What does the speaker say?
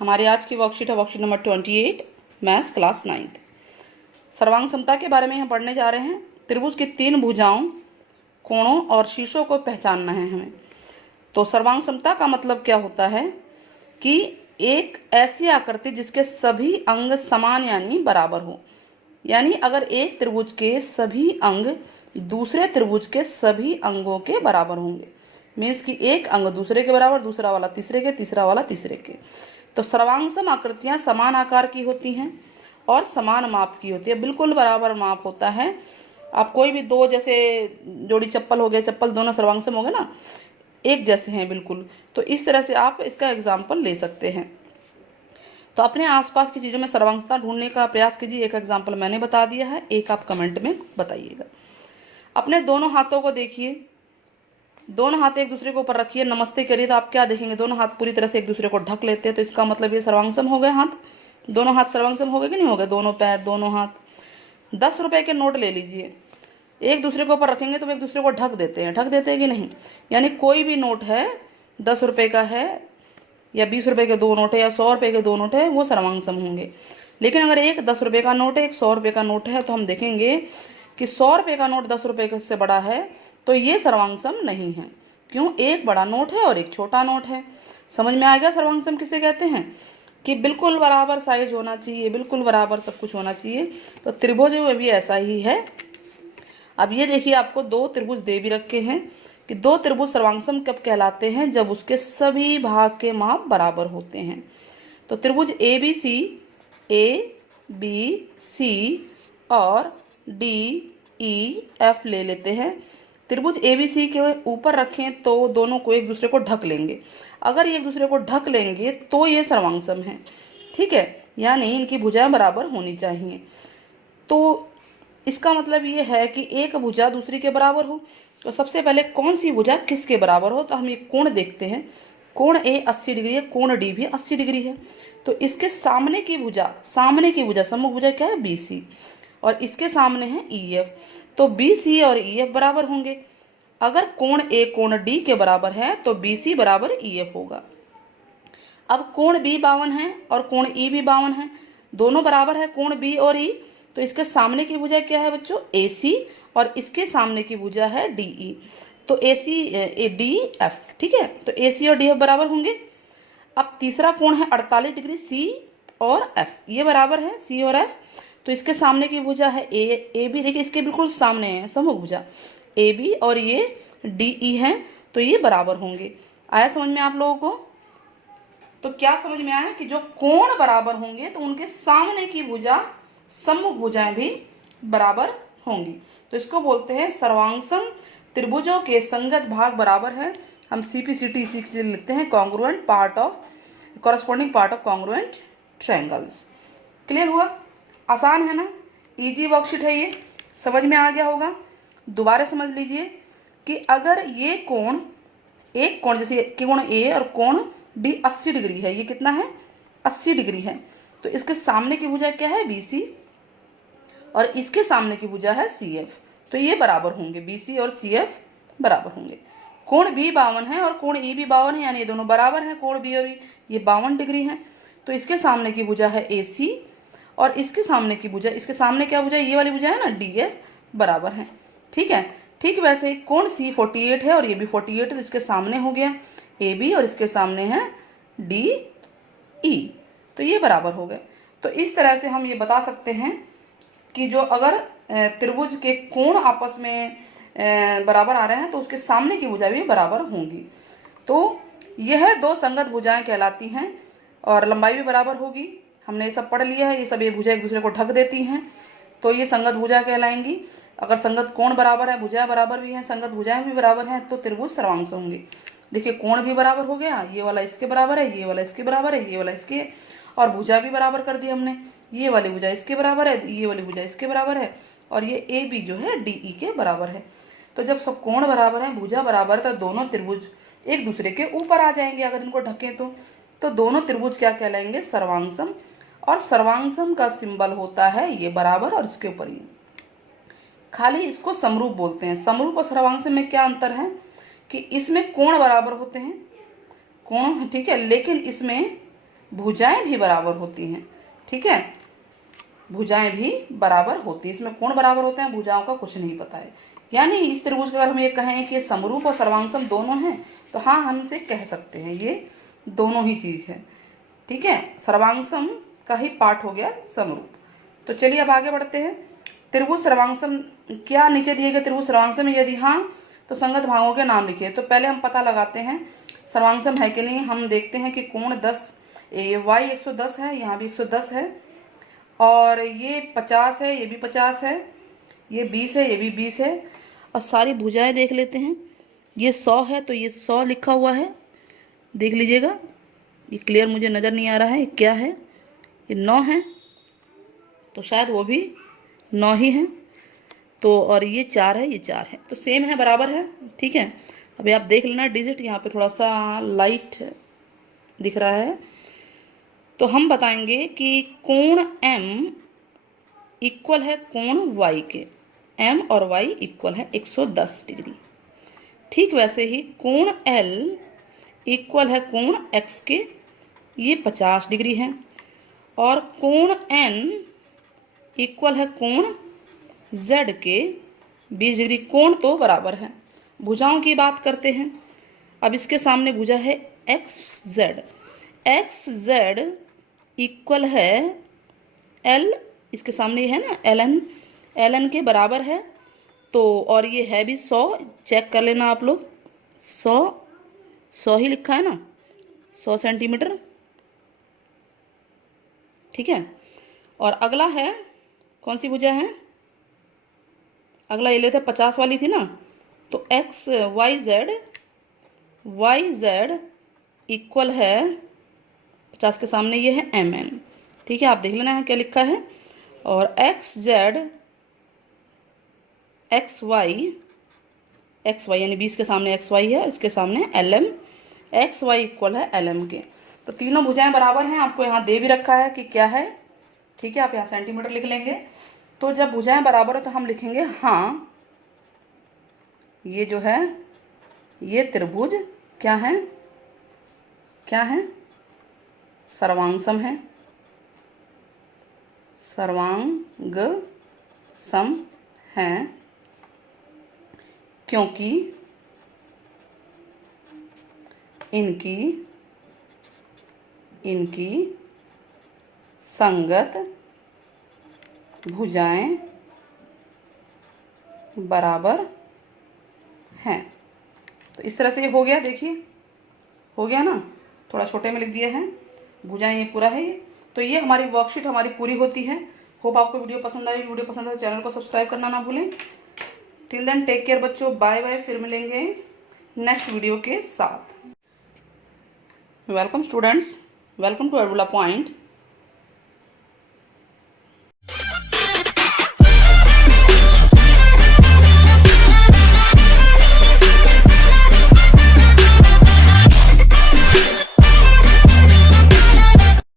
हमारी आज की वर्कशीट है worksheet number 28, maths class 9th। सर्वांग समता के बारे में हम पढ़ने जा रहे हैं। त्रिभुज की 3 भुजाओं, कोणों और शीर्षों को पहचानना है हमें। तो सर्वांग समता का मतलब क्या होता है कि एक ऐसी आकृति जिसके सभी अंग समान यानी बराबर हो। यानी अगर एक त्रिभुज के सभी अंग दूसरे त्रिभुज के सभी अंगों के बराबर होंगे, मीन्स कि एक अंग दूसरे के बराबर, दूसरा वाला तीसरे के, तीसरा वाला तीसरे के। तो सर्वांगसम आकृतियां समान आकार की होती हैं और समान माप की होती है, बिल्कुल बराबर माप होता है। आप कोई भी दो, जैसे जोड़ी चप्पल हो गया, चप्पल दोनों सर्वांगसम हो गए ना, एक जैसे हैं बिल्कुल। तो इस तरह से आप इसका एग्जाम्पल ले सकते हैं। तो अपने आसपास की चीज़ों में सर्वांगता ढूंढने का प्रयास कीजिए। एक एग्जाम्पल मैंने बता दिया है, एक आप कमेंट में बताइएगा। अपने दोनों हाथों को देखिए, दोनों हाथ एक दूसरे के ऊपर रखिए, नमस्ते करिए, तो आप क्या देखेंगे, दोनों हाथ पूरी तरह से एक दूसरे को ढक लेते हैं। तो इसका मतलब ये सर्वांगसम हो गए हाथ, दोनों हाथ सर्वांगसम हो गए कि नहीं हो गए, दोनों पैर, दोनों हाथ। 10 रुपए के नोट ले लीजिए, एक दूसरे के ऊपर रखेंगे तो एक दूसरे को ढक देते हैं, ढक देते हैं कि नहीं। यानी कोई भी नोट है, 10 रुपए का है या 20 रुपए के 2 नोट है या 100 रुपए के 2 नोट है, वो सर्वांगसम होंगे। लेकिन अगर एक 10 रुपए का नोट है, एक 100 रुपए का नोट है, तो हम देखेंगे कि 100 रुपए का नोट 10 रुपए से बड़ा है, तो ये सर्वांगसम नहीं है। क्यों? एक बड़ा नोट है और एक छोटा नोट है। समझ में आ गया सर्वांगसम किसे कहते हैं? कि बिल्कुल बराबर साइज होना चाहिए, बिल्कुल बराबर सब कुछ होना चाहिए। तो त्रिभुज में भी ऐसा ही है। अब ये देखिए, आपको 2 त्रिभुज दे भी रखे हैं कि 2 त्रिभुज सर्वांगसम कब कहलाते हैं? जब उसके सभी भाग के माप बराबर होते हैं। तो त्रिभुज ए बी सी और डी ई एफ ले लेते हैं। त्रिभुज ए बी सी के ऊपर रखें तो दोनों को एक दूसरे को ढक लेंगे। अगर ये एक दूसरे को ढक लेंगे तो ये सर्वांगसम है, ठीक है। यानी इनकी भुजाएं बराबर होनी चाहिए। तो इसका मतलब ये है कि एक भुजा दूसरी के बराबर हो। तो सबसे पहले कौन सी भुजा किसके बराबर हो, तो हम ये कोण देखते हैं। कोण ए 80 डिग्री है, कोण डी भी 80 डिग्री है। तो इसके सामने की भुजा सम्मुख भुजा क्या है? बी सी, और इसके सामने है ई एफ। तो बी सी और ई एफ बराबर होंगे। अगर कोण ए कोण डी के बराबर है तो बी सी बराबर ई एफ होगा। अब कोण बी 52 है और कोण ई भी 52 है, दोनों बराबर है कोण बी और ई। तो इसके सामने की भुजा क्या है बच्चों? ए सी, और इसके सामने की भुजा है डी ई। तो ए सी डी एफ, ठीक है। तो ए सी और डी एफ बराबर होंगे। अब तीसरा कोण है 48 डिग्री, सी और एफ, ये बराबर है सी और एफ। तो इसके सामने की भुजा है ए बी, देखिए इसके बिल्कुल सामने है सम्मुख भुजा ए बी, और ये डी ई है, तो ये बराबर होंगे। आया समझ में आप लोगों को? तो क्या समझ में आया कि जो कोण बराबर होंगे तो उनके सामने की भुजा सम्मुख भुजाएं भी बराबर होंगी। तो इसको बोलते हैं सर्वांगसम त्रिभुजों के संगत भाग बराबर है। हम CPCT इसी के लिए लिखते हैं, congruent part of corresponding part of congruent triangles. Clear हुआ? आसान है ना, इजी वर्कशीट है ये, समझ में आ गया होगा। दोबारा समझ लीजिए कि अगर ये कोण, एक कोण जैसे कोण ए और कोण डी 80 डिग्री है, ये कितना है? 80 डिग्री है। तो इसके सामने की भुजा क्या है? बी सी, और इसके सामने की भुजा है सी एफ। तो ये बराबर होंगे, बी सी और सी एफ बराबर होंगे। कोण बी 52 है और कोण ई भी 52 है, यानी ये दोनों बराबर हैं, कोण बी और ई, ये 52 डिग्री है। तो इसके सामने की भुजा है ए सी, और इसके सामने की भुजा, इसके सामने क्या भुजा, ये वाली भुजा है ना, डी एफ, बराबर है, ठीक है। ठीक वैसे कोण सी 48 है और ये भी 48 है, तो इसके सामने हो गया ए बी और इसके सामने है डी ई, तो ये बराबर हो गए। तो इस तरह से हम ये बता सकते हैं कि जो अगर त्रिभुज के कोण आपस में बराबर आ रहे हैं तो उसके सामने की भुजा भी बराबर होंगी। तो यह 2 संगत भुजाएं कहलाती हैं और लंबाई भी बराबर होगी। हमने ये सब पढ़ लिया है, ये सब ये भुजा एक दूसरे को ढक देती हैं, तो ये संगत भुजा कहलाएंगी। अगर संगत कोण बराबर है, भुजा बराबर भी हैं, संगत भुजाएं भी बराबर हैं, तो त्रिभुज सर्वांगसम होंगे। देखिए कोण भी बराबर हो गया, ये वाला इसके बराबर है, ये वाला इसके बराबर है, ये वाला इसके, और भुजा भी बराबर कर दी हमने, ये वाली भुजा इसके बराबर है, ये वाली भुजा इसके बराबर है, और ये ए बी जो है डी ई के बराबर है। तो जब सब कोण बराबर है, भुजा बराबर है, तो दोनों त्रिभुज एक दूसरे के ऊपर आ जाएंगे अगर इनको ढकें तो दोनों त्रिभुज क्या कहलाएंगे? सर्वांगसम। और सर्वांगसम का सिंबल होता है ये बराबर और इसके ऊपर ये, खाली इसको समरूप बोलते हैं। समरूप और सर्वांगसम में क्या अंतर है कि इसमें कोण बराबर होते हैं, कोण, ठीक है, लेकिन इसमें भुजाएं भी बराबर होती हैं। ठीक है, भुजाएं भी बराबर होती हैं। इसमें कोण बराबर होते हैं, भुजाओं का कुछ नहीं पता है। यानी इस त्रिभुज का अगर हम ये कहें कि ये समरूप और सर्वांगसम दोनों हैं, तो हाँ हम इसे कह सकते हैं ये दोनों ही चीज है। ठीक है, सर्वांगसम का ही पार्ट हो गया समरूप। तो चलिए अब आगे बढ़ते हैं। त्रिभुज सर्वांगसम, क्या नीचे दिए गए त्रिभुज सर्वांगसम है? यदि हाँ तो संगत भागों के नाम लिखिए। तो पहले हम पता लगाते हैं सर्वांगसम है कि नहीं। हम देखते हैं कि कोण 10, y 110 है, यहाँ भी 110 है, और ये 50 है, ये भी 50 है, ये 20 है, ये भी 20 है, और सारी भुजाएं देख लेते हैं। ये 100 है तो ये 100 लिखा हुआ है, देख लीजिएगा। ये क्लियर मुझे नज़र नहीं आ रहा है ये क्या है। ये 9 है तो शायद वो भी 9 ही है। तो और ये 4 है, ये 4 है, तो सेम है, बराबर है। ठीक है, अभी आप देख लेना डिजिट, यहाँ पे थोड़ा सा लाइट दिख रहा है। तो हम बताएंगे कि कोण M इक्वल है कोण Y के। M और Y इक्वल है 110 डिग्री। ठीक वैसे ही कोण L इक्वल है कोण X के, ये 50 डिग्री है, और कोण N इक्वल है कोण Z के 20 डिग्री। कोण तो बराबर है। भुजाओं की बात करते हैं। अब इसके सामने भुजा है XZ। XZ इक्वल है L, इसके सामने है ना LN, LN के बराबर है। तो और ये है भी 100, चेक कर लेना आप लोग, 100 ही लिखा है ना, 100 सेंटीमीटर। ठीक है, और अगला है, कौन सी भुजा है? अगला ये लेते 50 वाली थी ना, तो YZ इक्वल है 50 के सामने ये है MN। ठीक है, आप देख लेना है क्या लिखा है। और XY यानी 20 के सामने XY है, इसके सामने LM, XY इक्वल है LM के। तो तीनों भुजाएं बराबर हैं, आपको यहाँ दे भी रखा है कि क्या है। ठीक है, आप यहाँ सेंटीमीटर लिख लेंगे। तो जब भुजाएं बराबर है तो हम लिखेंगे हाँ ये जो है ये त्रिभुज क्या है, क्या है? सर्वांगसम है, सर्वांगसम है, क्योंकि इनकी संगत भुजाएं बराबर हैं। तो इस तरह से ये हो गया, देखिए हो गया ना, थोड़ा छोटे में लिख दिए हैं, भुजाएं ये पूरा है ये। तो ये हमारी वर्कशीट हमारी पूरी होती है। होप आपको वीडियो पसंद आई। वीडियो पसंद आए तो चैनल को सब्सक्राइब करना ना भूलें। टिल देन टेक केयर बच्चों, बाय बाय, फिर मिलेंगे नेक्स्ट वीडियो के साथ। वेलकम स्टूडेंट्स, वेलकम टू एडुला पॉइंट।